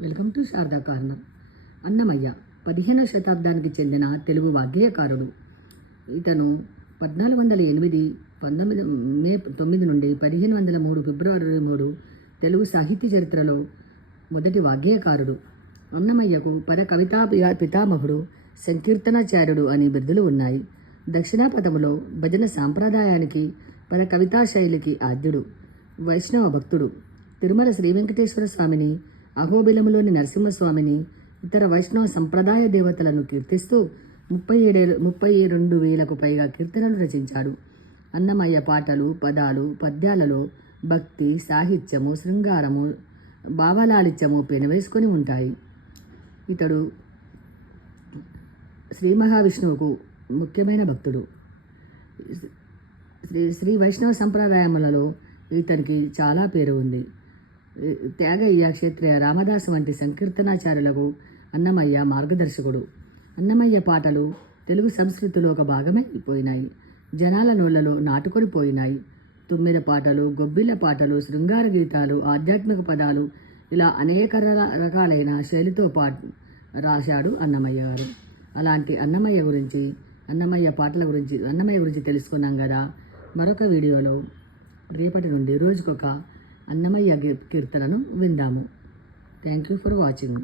Welcome to Sharada corner Annamayya పదిహేనవ శతాబ్దానికి చెందిన తెలుగు వాగ్గేయకారుడు. ఇతను పద్నాలుగు వందల ఎనిమిది పంతొమ్మిది మే తొమ్మిది నుండి పదిహేను వందల మూడు ఫిబ్రవరి మూడు తెలుగు సాహిత్య చరిత్రలో మొదటి వాగ్గేయకారుడు. అన్నమయ్యకు పద కవితా పితామహుడు సంకీర్తనాచార్యుడు అనే బిరుదులు ఉన్నాయి. దక్షిణాపథములో భజన సాంప్రదాయానికి పద కవితా శైలికి ఆద్యుడు వైష్ణవ భక్తుడు. తిరుమల శ్రీ వెంకటేశ్వర స్వామిని అహోబిలములోని నరసింహస్వామిని ఇతర వైష్ణవ సంప్రదాయ దేవతలను కీర్తిస్తూ ముప్పై ఏడే ముప్పై రెండు వేలకు పైగా కీర్తనలు రచించాడు. అన్నమయ్య పాటలు పదాలు పద్యాలలో భక్తి సాహిత్యము శృంగారము భావలాలిత్యము పెనవేసుకొని ఉంటాయి. ఇతడు శ్రీ మహావిష్ణువుకు ముఖ్యమైన భక్తుడు. శ్రీ శ్రీ వైష్ణవ సంప్రదాయములలో ఇతనికి చాలా పేరు ఉంది. త్యాగయ్య క్షేత్రయ రామదాసు వంటి సంకీర్తనాచార్యులకు అన్నమయ్య మార్గదర్శకుడు. అన్నమయ్య పాటలు తెలుగు సంస్కృతిలో ఒక భాగమైపోయినాయి జనాల నోళ్ళలో నాటుకొని పోయినాయి. తుమ్మిద పాటలు గొబ్బిళ్ళ పాటలు శృంగార గీతాలు ఆధ్యాత్మిక పదాలు ఇలా అనేక రకాలైన శైలితో పాటు రాశాడు అన్నమయ్య గారు. అలాంటి అన్నమయ్య గురించి అన్నమయ్య పాటల గురించి అన్నమయ్య గురించి తెలుసుకున్నాం కదా. మరొక వీడియోలో రేపటి నుండి రోజుకొక అన్నమయ్య కీర్తనను విందాము. Thank you for watching